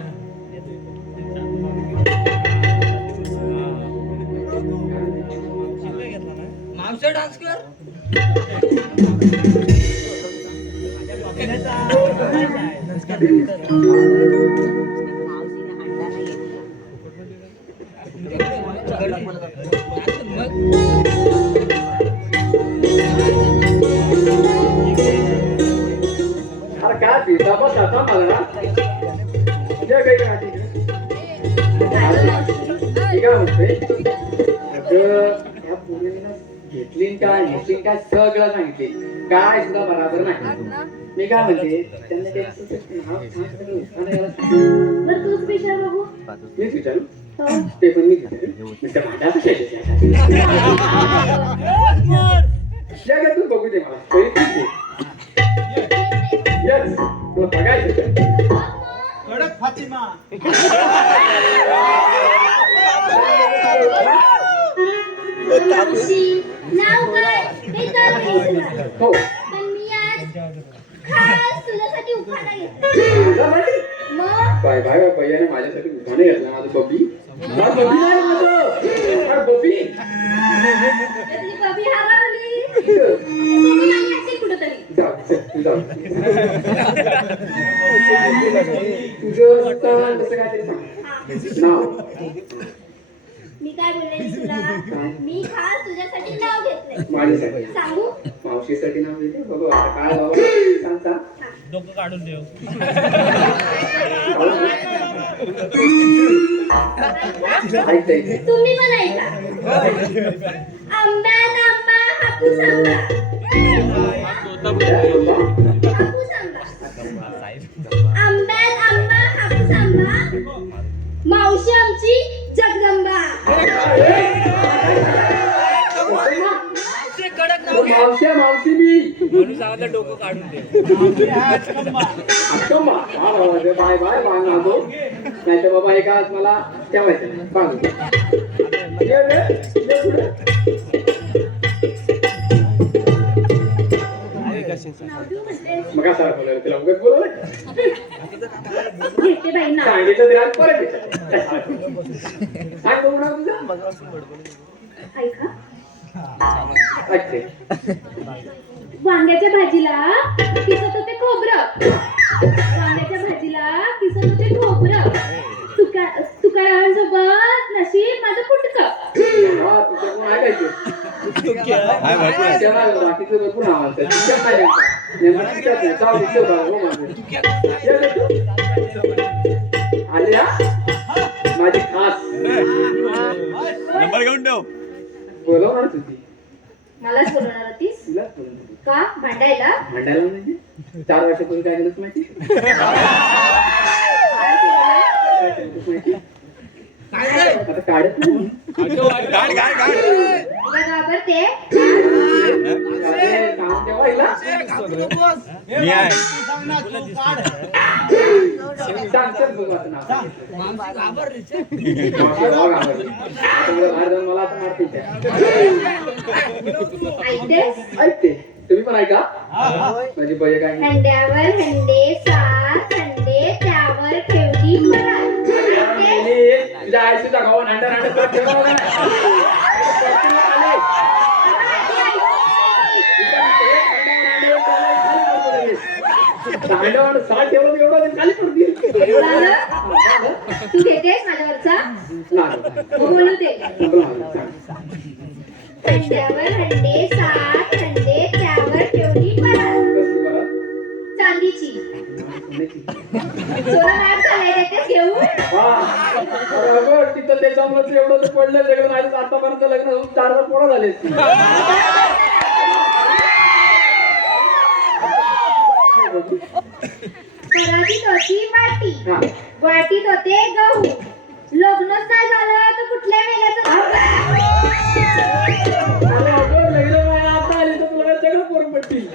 मावशी डान्स कर. अरे काय पिता बस आता मला जे काही राहते ठीक आहे म्हणते अगं ह्या पोरीनं घेतली काय सगळं सांगितले काय सुद्धा बरोबर नाही. मी काय म्हणते त्यांना ते नाव सांगितलं की उखाणा यायला सांगितलं. बरं तूच विचार बघू. मीच विचारू हो. ते पण मी विचारू त्या भांड्या कशाचे या घ्या तू बघू दे मला पहिले तूच दे. Yes, तुला बघायचं कडक फातिमा. मावशी, नाव काय हे तर माहिती नाही. हो पण मी आज खास तुझ्यासाठी उखाणा घेतला. तुला माहिती? मग बाय बाय बाय भैयाने माझ्यासाठी उखाणे घेतला माझं बबी माझं बबी नाही माझं बबी त्यातली बाबी हरवली. सोडून आली असेल कुठंतरी. जाऊ चल, जाऊ तुझं स्थान कसं काय तरी सांग नाव मी काय बोलले तुला? मी खास तुझ्यासाठी नाव घेतलंय. माझ्यासाठी सांगू? मावशीसाठी नाव देते बघू आता काय बाबा सांग सांग डोकं काढून देऊ. ऐकते तुम्ही पण ऐका. आंब्यात आंबा हापूस आंबा. हापूस आंबा. आंब्यात आंबा हापूस आंबा. मावशी आमची जगदंबा. ते कडक नाव घे. मावशी मी म्हणून सांगितलं डोकं काढून दे. अक्कम्मा बाय बाय बाय नागो नाही तर बाबा एका आज मला ठेवायचं बांधून ये पुढे मग असं बोलायला तिला उगाच बोलवलं घेते बाई नाव. सांगितलं तरी आज परत विचार. काय बघू ना तुझं ऐका. ऐकते वांग्याच्या भाजीला किसत होते खोबरं. वांग्याच्या भाजीला किसत होते खोबरं. तुकारामांसोबत नशीब माझं फुटकं. हा तुझं कोण ऐकायचं बाकीचं भरपूर नाव असतं तुझ्या काय नेमकं तुझ्याच नाही जाऊ दे चल बाबा, हो माझं आली हा माझी खास नंबर घेऊन ठेव. बोलवणार तुझी मलाच बोलवणार होतीस तुलाच बोलवणार का? भांडायला? भांडायला म्हणजे 4 वर्षापूर्वी काय केलंस माहिती काय केलं? माहिती आता काढत नाही गाड गाड गाड. तुला घाबरते? काम तेव्हा हिला मी आहे. सांग चल बघू आता नाव माणसं घाबरलीच. मावशी राव घाबरली. आता मला बाहेर जाऊन मला आता मारते त्या. ऐकतेस? ऐकते तुम्ही पण ऐका माझी बय काय हंड्यावर हंडे सात हंडे त्यावर ठेवली परात. ऐकतेस? तुझ्या आईची जागा नांडा नांडा करत ठेवला होता ना. साठ ठेवलं एवढं खाली पडतील झालं? तू घेतेस माझ्यावरचा? हो, बोलू दे. हंड्यावर हंडे सात हंडे त्यावर ठेवली परात. चांदीची. सोनं महाग झालंय, देतेस घेऊन? तिथं ते जमलं एवढं पडलं लग्न नाही आतापर्यंत लग्न होऊन 4 पोरं झाले परातीत होती वाटी. वाटीत होते गहू. लग्नच नाही झालं तर कुठल्या मेल्याचं आता आली तर तुला सगळं पोरं पडतील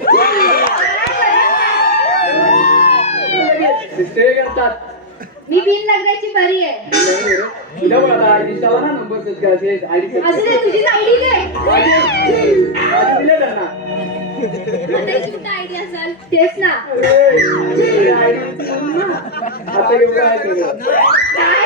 ते करतात. मी बिन लग्नाची बरी आहे. तुझ्या मला आयडी ना नंबर आयडी असं नाही, तुझीच आयडी दे. दिले त्यांना त्याची कुठं आयडी असेल? तेच ना. आता एवढं आहे काय